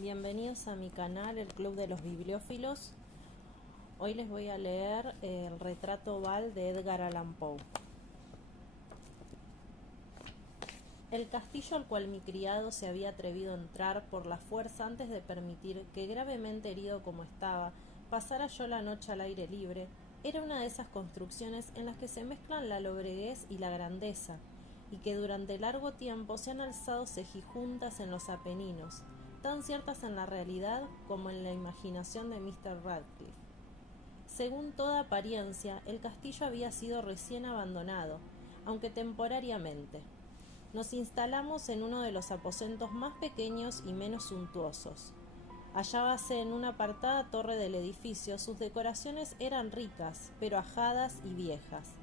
Bienvenidos a mi canal, el Club de los Bibliófilos. Hoy les voy a leer el retrato oval de Edgar Allan Poe. El castillo al cual mi criado se había atrevido a entrar por la fuerza antes de permitir que, gravemente herido como estaba, pasara yo la noche al aire libre, era una de esas construcciones en las que se mezclan la lobreguez y la grandeza, y que durante largo tiempo se han alzado cejijuntas en los Apeninos, tan ciertas en la realidad como en la imaginación de Mr. Radcliffe. Según toda apariencia, el castillo había sido recién abandonado, aunque temporariamente. Nos instalamos en uno de los aposentos más pequeños y menos suntuosos. Hallábase en una apartada torre del edificio. Sus decoraciones eran ricas, pero ajadas y viejas.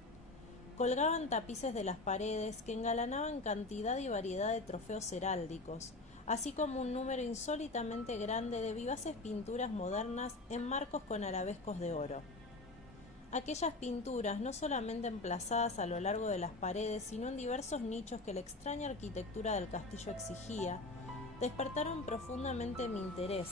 Colgaban tapices de las paredes que engalanaban cantidad y variedad de trofeos heráldicos, así como un número insólitamente grande de vivaces pinturas modernas en marcos con arabescos de oro. Aquellas pinturas, no solamente emplazadas a lo largo de las paredes, sino en diversos nichos que la extraña arquitectura del castillo exigía, despertaron profundamente mi interés.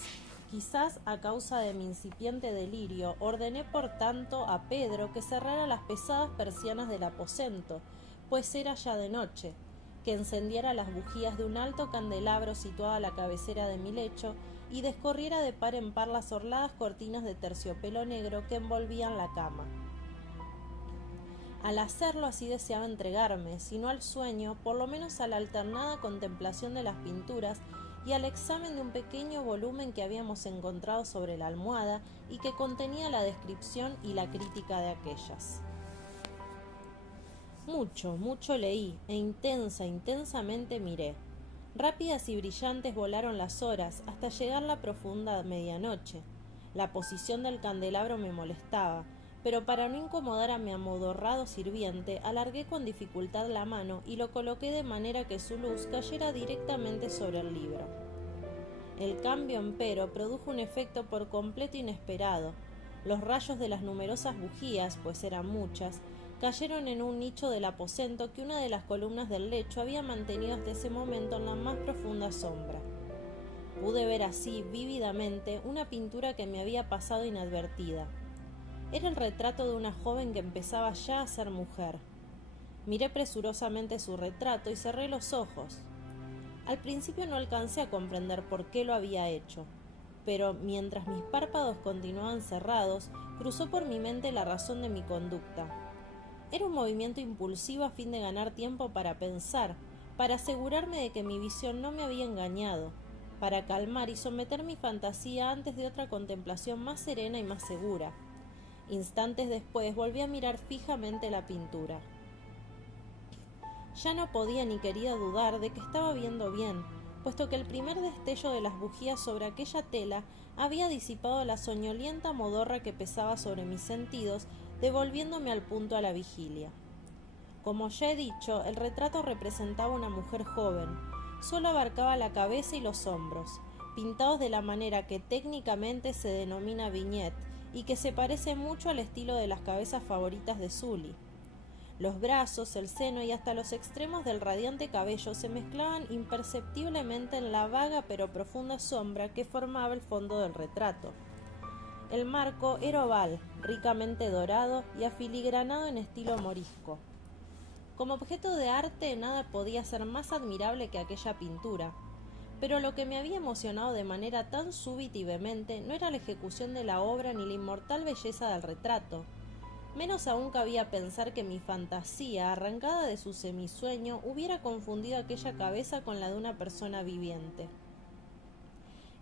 Quizás a causa de mi incipiente delirio, ordené por tanto a Pedro que cerrara las pesadas persianas del aposento, pues era ya de noche, que encendiera las bujías de un alto candelabro situado a la cabecera de mi lecho y descorriera de par en par las orladas cortinas de terciopelo negro que envolvían la cama. Al hacerlo así deseaba entregarme, si no al sueño, por lo menos a la alternada contemplación de las pinturas y al examen de un pequeño volumen que habíamos encontrado sobre la almohada y que contenía la descripción y la crítica de aquellas. Mucho leí, e intensamente miré. Rápidas y brillantes volaron las horas, hasta llegar la profunda medianoche. La posición del candelabro me molestaba, pero para no incomodar a mi amodorrado sirviente, alargué con dificultad la mano y lo coloqué de manera que su luz cayera directamente sobre el libro. El cambio, empero, produjo un efecto por completo inesperado. Los rayos de las numerosas bujías, pues eran muchas, cayeron en un nicho del aposento que una de las columnas del lecho había mantenido hasta ese momento en la más profunda sombra. Pude ver así, vívidamente, una pintura que me había pasado inadvertida. Era el retrato de una joven que empezaba ya a ser mujer. Miré presurosamente su retrato y cerré los ojos. Al principio no alcancé a comprender por qué lo había hecho, pero mientras mis párpados continuaban cerrados, cruzó por mi mente la razón de mi conducta. Era un movimiento impulsivo a fin de ganar tiempo para pensar, para asegurarme de que mi visión no me había engañado, para calmar y someter mi fantasía antes de otra contemplación más serena y más segura. Instantes después volví a mirar fijamente la pintura. Ya no podía ni quería dudar de que estaba viendo bien, puesto que el primer destello de las bujías sobre aquella tela había disipado la soñolienta modorra que pesaba sobre mis sentidos, devolviéndome al punto a la vigilia. Como ya he dicho, el retrato representaba una mujer joven. Solo abarcaba la cabeza y los hombros, pintados de la manera que técnicamente se denomina vignette y que se parece mucho al estilo de las cabezas favoritas de Sully. Los brazos, el seno y hasta los extremos del radiante cabello se mezclaban imperceptiblemente en la vaga pero profunda sombra que formaba el fondo del retrato. El marco era oval, ricamente dorado y afiligranado en estilo morisco. Como objeto de arte nada podía ser más admirable que aquella pintura, pero lo que me había emocionado de manera tan súbita y vehemente no era la ejecución de la obra ni la inmortal belleza del retrato. Menos aún cabía pensar que mi fantasía, arrancada de su semisueño, hubiera confundido aquella cabeza con la de una persona viviente.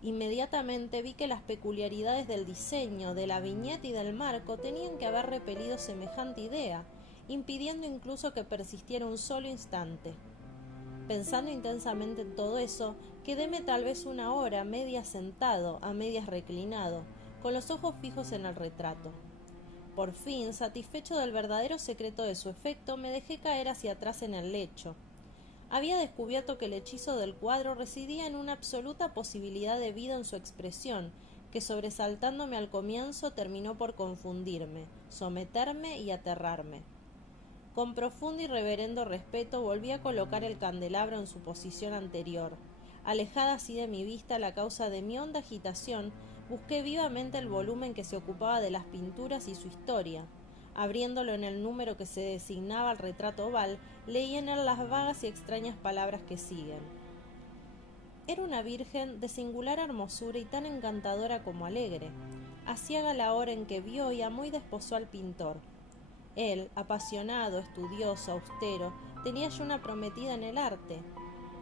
Inmediatamente vi que las peculiaridades del diseño, de la viñeta y del marco tenían que haber repelido semejante idea, impidiendo incluso que persistiera un solo instante. Pensando intensamente en todo eso, quedéme tal vez una hora, a medias sentado, a medias reclinado, con los ojos fijos en el retrato. Por fin, satisfecho del verdadero secreto de su efecto, me dejé caer hacia atrás en el lecho. Había descubierto que el hechizo del cuadro residía en una absoluta posibilidad de vida en su expresión, que sobresaltándome al comienzo terminó por confundirme, someterme y aterrarme. Con profundo y reverendo respeto volví a colocar el candelabro en su posición anterior. Alejada así de mi vista la causa de mi honda agitación, busqué vivamente el volumen que se ocupaba de las pinturas y su historia. Abriéndolo en el número que se designaba al retrato oval, leí en él las vagas y extrañas palabras que siguen. Era una virgen de singular hermosura y tan encantadora como alegre. Aciaga la hora en que vio y amó y desposó al pintor. Él, apasionado, estudioso, austero, tenía ya una prometida en el arte.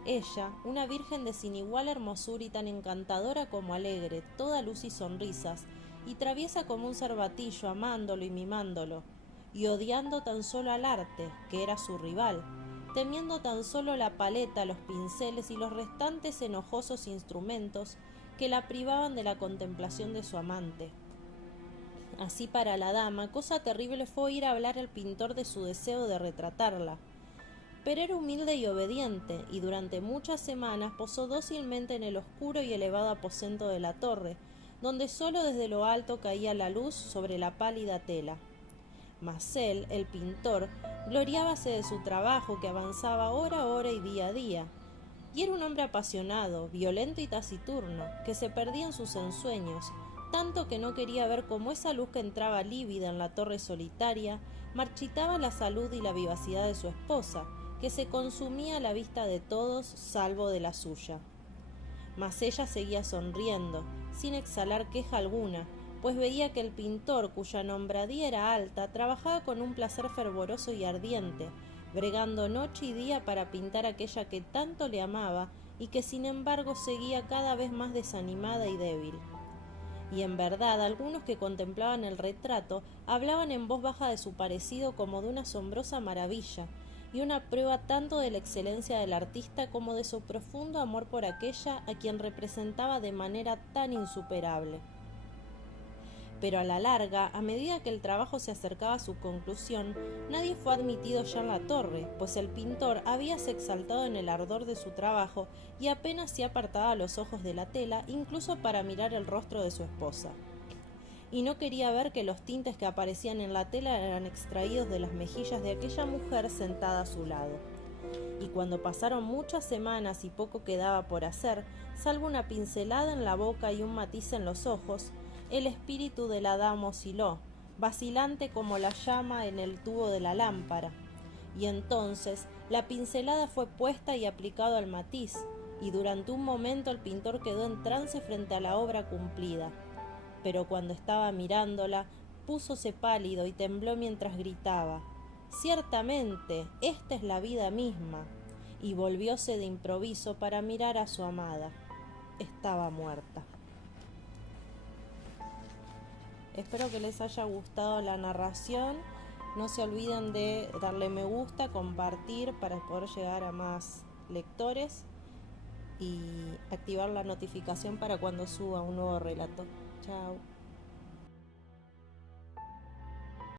Ella, una virgen de sin igual hermosura y tan encantadora como alegre, toda luz y sonrisas, y traviesa como un cervatillo, amándolo y mimándolo, y odiando tan solo al arte, que era su rival, temiendo tan solo la paleta, los pinceles y los restantes enojosos instrumentos que la privaban de la contemplación de su amante. Así para la dama, cosa terrible fue oír hablar al pintor de su deseo de retratarla. Pero era humilde y obediente, y durante muchas semanas posó dócilmente en el oscuro y elevado aposento de la torre, donde sólo desde lo alto caía la luz sobre la pálida tela. Mas él, el pintor, gloriábase de su trabajo que avanzaba hora a hora y día a día, y era un hombre apasionado, violento y taciturno, que se perdía en sus ensueños, tanto que no quería ver cómo esa luz que entraba lívida en la torre solitaria marchitaba la salud y la vivacidad de su esposa, que se consumía a la vista de todos salvo de la suya. Mas ella seguía sonriendo, sin exhalar queja alguna, pues veía que el pintor, cuya nombradía era alta, trabajaba con un placer fervoroso y ardiente, bregando noche y día para pintar aquella que tanto le amaba y que sin embargo seguía cada vez más desanimada y débil. Y en verdad algunos que contemplaban el retrato hablaban en voz baja de su parecido como de una asombrosa maravilla, y una prueba tanto de la excelencia del artista como de su profundo amor por aquella a quien representaba de manera tan insuperable. Pero a la larga, a medida que el trabajo se acercaba a su conclusión, nadie fue admitido ya en la torre, pues el pintor habíase exaltado en el ardor de su trabajo y apenas se apartaba los ojos de la tela, incluso para mirar el rostro de su esposa. Y no quería ver que los tintes que aparecían en la tela eran extraídos de las mejillas de aquella mujer sentada a su lado. Y cuando pasaron muchas semanas y poco quedaba por hacer, salvo una pincelada en la boca y un matiz en los ojos, el espíritu de la dama osciló, vacilante como la llama en el tubo de la lámpara. Y entonces la pincelada fue puesta y aplicado al matiz, y durante un momento el pintor quedó en trance frente a la obra cumplida. Pero cuando estaba mirándola, púsose pálido y tembló mientras gritaba: «Ciertamente, esta es la vida misma», y volvióse de improviso para mirar a su amada. Estaba muerta. Espero que les haya gustado la narración. No se olviden de darle me gusta, compartir para poder llegar a más lectores y activar la notificación para cuando suba un nuevo relato. Chao.